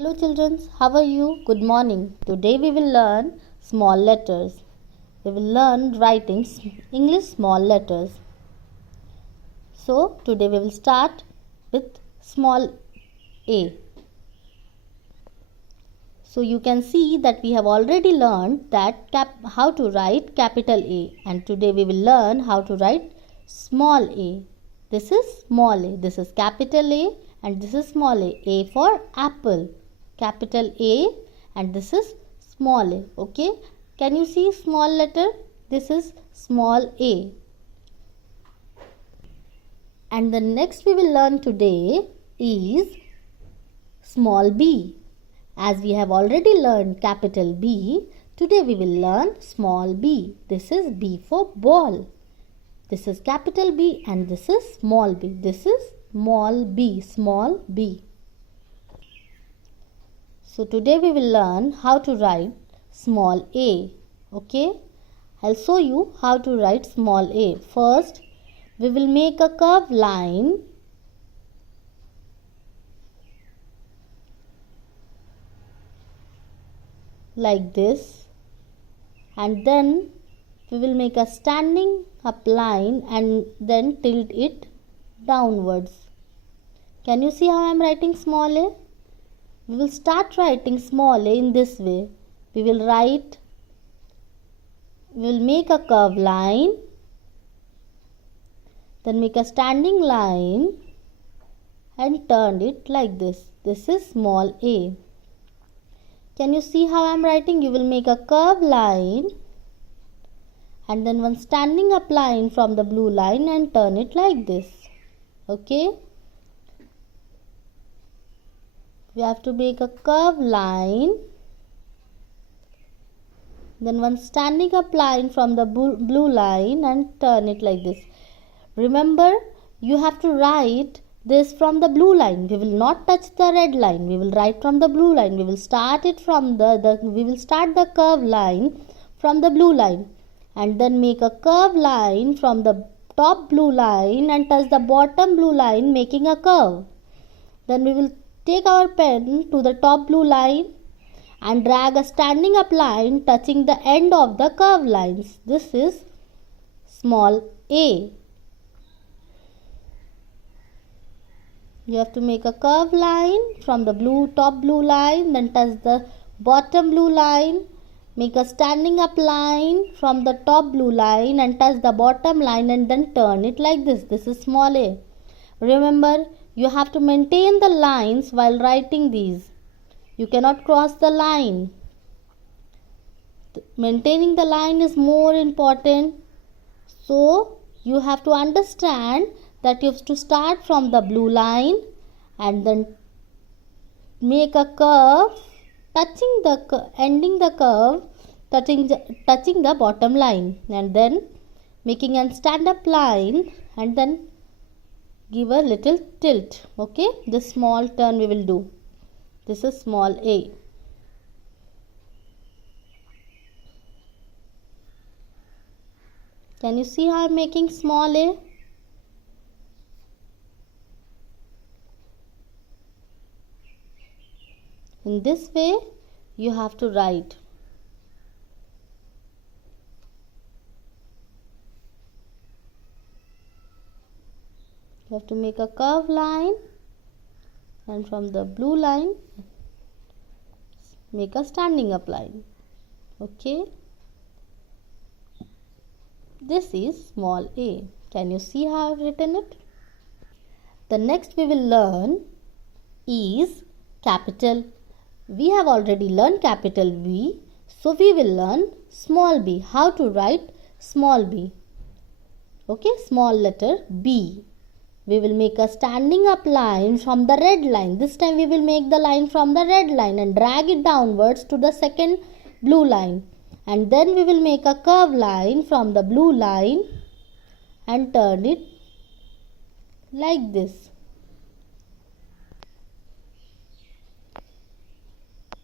Hello children, how are you? Good morning. Today we will learn small letters. We will learn writing English small letters. So today we will start with small a. So you can see that we have already learned that how to write capital A, and today we will learn how to write small a. This is small a, this is capital A, and this is small a. A for apple. Capital A, and this is small a. Okay, can you see small letter? This is small a. And the next we will learn today is small b. As we have already learned capital B, today we will learn small b. This is B for ball. This is capital B, and this is small b. This is small b, small b. So today we will learn how to write small a. Okay, I'll show you how to write small a. First, we will make a curved line like this, and then we will make a standing up line and then tilt it downwards. Can you see how I am writing small a? We will start writing small a in this way. We will make a curved line, then make a standing line and turn it like this. This is small a. Can you see how I am writing? You will make a curved line and then one standing up line from the blue line and turn it like this. Okay. We have to make a curved line, then one standing up line from the blue line and turn it like this. Remember, you have to write this from the blue line. We will not touch the red line. We will write from the blue line. We will start it from we will start the curved line from the blue line and then make a curved line from the top blue line and touch the bottom blue line, making a curve. Then we will take our pen to the top blue line and drag a standing up line touching the end of the curved lines. This is small a. You have to make a curved line from the top blue line, then touch the bottom blue line, make a standing up line from the top blue line and touch the bottom line and then turn it like this. This is small a. Remember, you have to maintain the lines while writing these. You cannot cross the line. Maintaining the line is more important. So, you have to understand that you have to start from the blue line and then make a curve, ending the curve, touching the bottom line, and then making a stand-up line and then give a little tilt. Okay, this small turn we will do. This is small a. Can you see how I am making small a? In this way, you have to write. You have to make a curved line and from the blue line make a standing up line. Okay, this is small a. Can you see how I've written it? The next we will learn is capital. We have already learned capital B, so we will learn small b. How to write small b. Okay, small letter B. We will make a standing up line from the red line. This time we will make the line from the red line and drag it downwards to the second blue line. And then we will make a curved line from the blue line and turn it like this.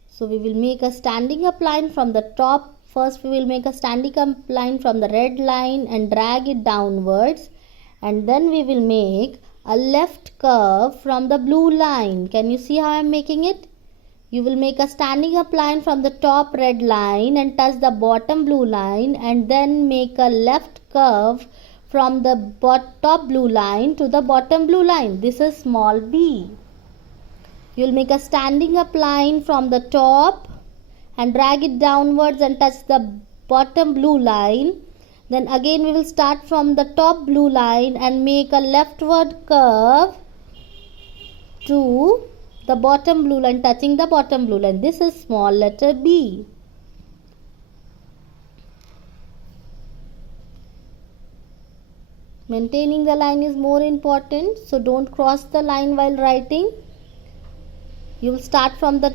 So we will make a standing up line from the top. First we will make a standing up line from the red line and drag it downwards. And then we will make a left curve from the blue line. Can you see how I am making it? You will make a standing up line from the top red line and touch the bottom blue line, and then make a left curve from the top blue line to the bottom blue line. This is small b. You will make a standing up line from the top and drag it downwards and touch the bottom blue line. Then again we will start from the top blue line and make a leftward curve to the bottom blue line, touching the bottom blue line. This is small letter b. Maintaining the line is more important, so don't cross the line while writing. You will start from the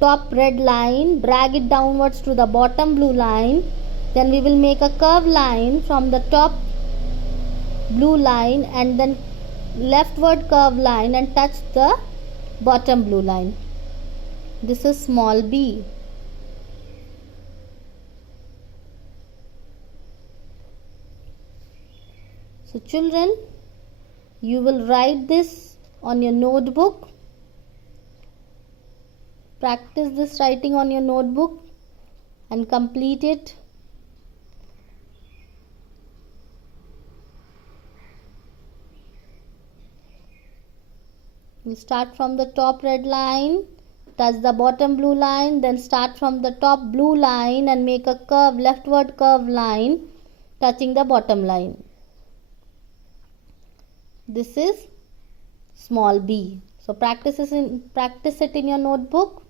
top red line, drag it downwards to the bottom blue line. Then we will make a curved line from the top blue line and then leftward curved line and touch the bottom blue line. This is small b. So children, you will write this on your notebook. Practice this writing on your notebook and complete it. You start from the top red line, touch the bottom blue line, then start from the top blue line and make a curve, leftward curve line touching the bottom line. This is small b. So practice it in your notebook.